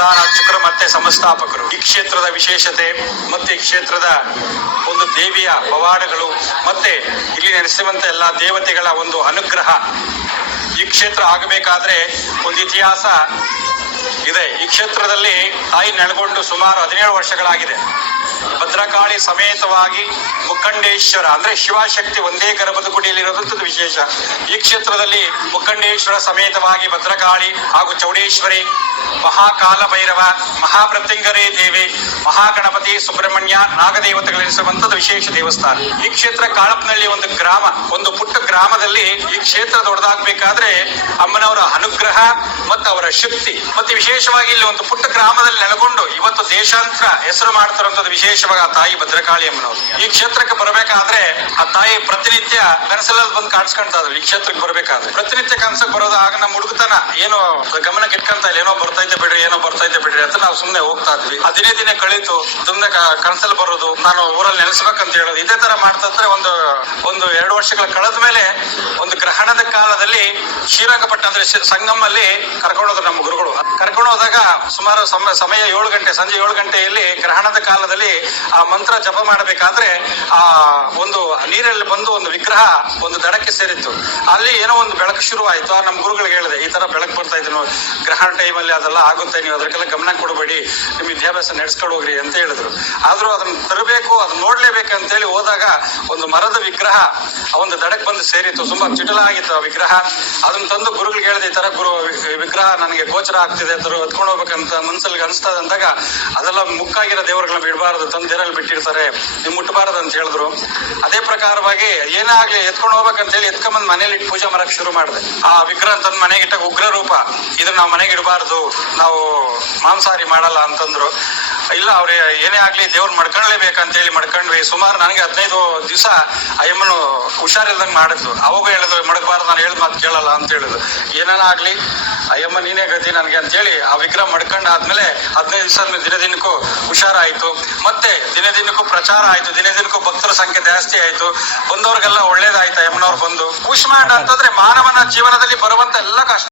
ಪ್ರಧಾನ ಅರ್ಚಕರು ಮತ್ತೆ ಸಂಸ್ಥಾಪಕರು. ಈ ಕ್ಷೇತ್ರದ ವಿಶೇಷತೆ ಮತ್ತೆ ಈ ಕ್ಷೇತ್ರದ ಒಂದು ದೇವಿಯ ಪವಾಡಗಳು ಮತ್ತೆ ಇಲ್ಲಿ ನೆಲೆಸುವಂತ ಎಲ್ಲಾ ದೇವತೆಗಳ ಒಂದು ಅನುಗ್ರಹ. ಈ ಕ್ಷೇತ್ರ ಆಗಬೇಕಾದ್ರೆ ಒಂದು ಇತಿಹಾಸ ಇದೆ. ಈ ಕ್ಷೇತ್ರದಲ್ಲಿ ತಾಯಿ ನೆಲೆಗೊಂಡು ಸುಮಾರು 17 ವರ್ಷಗಳಾಗಿದೆ. ಭದ್ರಕಾಳಿ ಸಮೇತವಾಗಿ ಮುಖಂಡೇಶ್ವರ ಅಂದ್ರೆ ಶಿವಶಕ್ತಿ ಒಂದೇ ಗರ್ಭದ ಗುಡಿಯಲ್ಲಿರೋದಂಥದ್ದು ವಿಶೇಷ. ಈ ಕ್ಷೇತ್ರದಲ್ಲಿ ಮುಖಂಡೇಶ್ವರ ಸಮೇತವಾಗಿ ಭದ್ರಕಾಳಿ ಹಾಗೂ ಚೌಡೇಶ್ವರಿ, ಮಹಾಕಾಲ ಭೈರವ, ಮಹಾಪ್ರತ್ಯಂಗರೇ ದೇವಿ, ಮಹಾಗಣಪತಿ, ಸುಬ್ರಹ್ಮಣ್ಯ, ನಾಗದೇವತೆಗಳೆನಿಸುವಂಥದ್ದು ವಿಶೇಷ ದೇವಸ್ಥಾನ. ಈ ಕ್ಷೇತ್ರ ಕಾಳಪ್ಪನಹಳ್ಳಿ ಒಂದು ಗ್ರಾಮ, ಒಂದು ಪುಟ್ಟ ಗ್ರಾಮದಲ್ಲಿ ಈ ಕ್ಷೇತ್ರ ದೊಡ್ಡದಾಗಬೇಕಾದ್ರೆ ಅಮ್ಮನವರ ಅನುಗ್ರಹ ಮತ್ತು ಅವರ ಶಕ್ತಿ ಮತ್ತೆ ವಿಶೇಷವಾಗಿ ಇಲ್ಲಿ ಒಂದು ಪುಟ್ಟ ಗ್ರಾಮದಲ್ಲಿ ನೆಲೆಗೊಂಡು ಇವತ್ತು ದೇಶಾಂತರ ಹೆಸರು ಮಾಡ್ತಿರುವಂತದ್ದು ವಿಶೇಷವಾಗಿ ಆ ತಾಯಿ ಭದ್ರಕಾಳಿ ಅಮ್ಮನವರು. ಈ ಕ್ಷೇತ್ರಕ್ಕೆ ಬರಬೇಕಾದ್ರೆ ಆ ತಾಯಿ ಪ್ರತಿನಿತ್ಯ ಕನಸಲ್ಲಿ ಬಂದು ಕಾಣಿಸ್ಕೊಂತ ಇದ್ರು. ಈ ಕ್ಷೇತ್ರಕ್ಕೆ ಬರಬೇಕಾದ್ರೆ ಪ್ರತಿನಿತ್ಯ ಕನಸಕ್ಕೆ ಬರೋದು. ಆಗ ನಮ್ಮ ಹುಡುಗತನ ಏನೋ ಗಮನಕ್ಕೆ ಇಟ್ಕೊಂತ ಇಲ್ಲ, ಏನೋ ಬರ್ತೈತೆ ಬಿಡ್ರಿ ಅಂತ ನಾವು ಸುಮ್ನೆ ಹೋಗ್ತಾ ಇದ್ವಿ. ದಿನೇ ದಿನೇ ಕಳೀತು. ಸುಮ್ನೆ ಕನಸಲ್ಲಿ ಬರೋದು, ನಾನು ಊರಲ್ಲಿ ನೆಲೆಸ್ಬೇಕಂತ ಹೇಳೋದು, ಇದೇ ತರ ಮಾಡ್ತಾ ಒಂದು 2 ವರ್ಷಗಳ ಕಳೆದ ಮೇಲೆ ಒಂದು ಗ್ರಹಣದ ಕಾಲದಲ್ಲಿ ಶ್ರೀರಂಗಪಟ್ಟಣ ಅಂದ್ರೆ ಸಂಗಮಲ್ಲಿ ಕರ್ಕೊಂಡೋದ್ರು ನಮ್ಮ ಗುರುಗಳು. ಕರ್ಕೊಂಡು ಹೋದಾಗ ಸುಮಾರು ಸಮಯ 7 ಗಂಟೆ, ಸಂಜೆ 7 ಗಂಟೆಯಲ್ಲಿ ಗ್ರಹಣದ ಕಾಲದಲ್ಲಿ ಆ ಮಂತ್ರ ಜಪ ಮಾಡಬೇಕಾದ್ರೆ ಆ ಒಂದು ನೀರಲ್ಲಿ ಬಂದು ಒಂದು ವಿಗ್ರಹ ಒಂದು ದಡಕ್ಕೆ ಸೇರಿತ್ತು. ಅಲ್ಲಿ ಏನೋ ಒಂದು ಬೆಳಕು ಶುರುವಾಯಿತು. ನಮ್ಮ ಗುರುಗಳಿಗೆ ಹೇಳಿದೆ, ಈ ತರ ಬೆಳಕು ಬರ್ತಾ ಇದೆ ನೋಡಿ, ಗ್ರಹಣ ಟೈಮಲ್ಲಿ ಅದೆಲ್ಲ ಆಗುತ್ತೆ, ನೀವು ಅದಕ್ಕೆಲ್ಲ ಗಮನ ಕೊಡಬೇಡಿ, ನಿಮ್ ವಿದ್ಯಾಭ್ಯಾಸ ನಡೆಸ್ಕೊಂಡು ಹೋಗ್ರಿ ಅಂತ ಹೇಳಿದ್ರು. ಆದ್ರೂ ಅದನ್ನ ತರಬೇಕು, ಅದನ್ನ ನೋಡ್ಲೇಬೇಕಂತೇಳಿ ಹೋದಾಗ ಒಂದು ಮರದ ವಿಗ್ರಹ ಒಂದು ದಡಕ್ಕೆ ಬಂದು ಸೇರಿತ್ತು. ತುಂಬಾ ಚಿಟಲ ಆಗಿತ್ತು ಆ ವಿಗ್ರಹ. ಅದನ್ನ ತಂದು ಗುರುಗಳಿಗೆ ಹೇಳಿದೆ, ಈ ತರ ವಿಗ್ರಹ ನನಗೆ ಗೋಚರ ಆಗ್ತಿದೆ, ಎತ್ಕೊಂಡು ಹೋಗ್ಬೇಕಂತ ಮನ್ಸಲ್ಲಿ ಅನಿಸ್ತದೆ ಅಂದಾಗ, ಅದೆಲ್ಲ ಮುಕ್ಕಾಗಿರೋ ದೇವರುಗಳನ್ನ ಬಿಡಬಾರದು, ತಂದು ದೇರಲ್ಲಿ ಬಿಟ್ಟಿರ್ತಾರೆ, ನೀವು ಮುಟ್ಟಬಾರದು ಅಂತ ಹೇಳಿದ್ರು. ಅದೇ ಪ್ರಕಾರವಾಗಿ ಏನೇ ಆಗ್ಲಿ ಎತ್ಕೊಂಡು ಹೋಗ್ಬೇಕಂತ ಹೇಳಿ ಎತ್ಕೊಂಬಂದ್ ಮನೇಲಿ ಇಟ್ಟು ಪೂಜೆ ಮಾಡಕ್ ಶುರು ಮಾಡಿದೆ. ಆ ವಿಗ್ರಹ ತಂದು ಮನೆಗೆ ಇಟ್ಟಾಗ ಉಗ್ರ ರೂಪ, ಇದನ್ನ ನಾವು ಮನೆಗೆ ಇಡಬಾರ್ದು, ನಾವು ಮಾಂಸಾಹಾರಿ ಮಾಡಲ್ಲ ಅಂತಂದ್ರು. ಇಲ್ಲ, ಅವ್ರು ಏನೇ ಆಗ್ಲಿ ದೇವ್ರು ಮಡ್ಕೊಳ್ಳೇಬೇಕಂತ ಹೇಳಿ ಮಡ್ಕೊಂಡ್ವಿ. ಸುಮಾರು ನನಗೆ 15 ದಿವಸ ಅಯ್ಯಮ್ಮನು ಹುಷಾರಿಲ್ದಂಗೆ ಮಾಡಿದ್ಲು. ಅವಾಗ ಹೇಳಿದ್ರು, ಮಡಗಬಾರ್ದು, ನಾನು ಹೇಳಿದ್ ಮಾತು ಕೇಳಲ್ಲ ಅಂತ ಹೇಳಿದ್ರು. ಏನೇನ ಆಗ್ಲಿ ಅಯ್ಯಮ್ಮ ನೀನೇ ಗತಿ ನನಗೆ ಅಂತ ಹೇಳಿ ಆ ವಿಗ್ರಹ ಮಡ್ಕೊಂಡಾದ್ಮೇಲೆ 15 ದಿವಸ ದಿನ ದಿನಕ್ಕೂ ಹುಷಾರಾಯ್ತು. ಮತ್ತೆ ದಿನ ದಿನಕ್ಕೂ ಪ್ರಚಾರ ಆಯ್ತು, ದಿನ ದಿನಕ್ಕೂ ಭಕ್ತರ ಸಂಖ್ಯೆ ಜಾಸ್ತಿ ಆಯ್ತು. ಬಂದವ್ರಿಗೆಲ್ಲ ಒಳ್ಳೇದಾಯ್ತು. ಅಯ್ಯಮ್ಮನವ್ರು ಬಂದು ಕೂಶ್ಮಾಂಡ ಅಂತಂದ್ರೆ ಮಾನವನ ಜೀವನದಲ್ಲಿ ಬರುವಂತ ಎಲ್ಲ ಕಷ್ಟ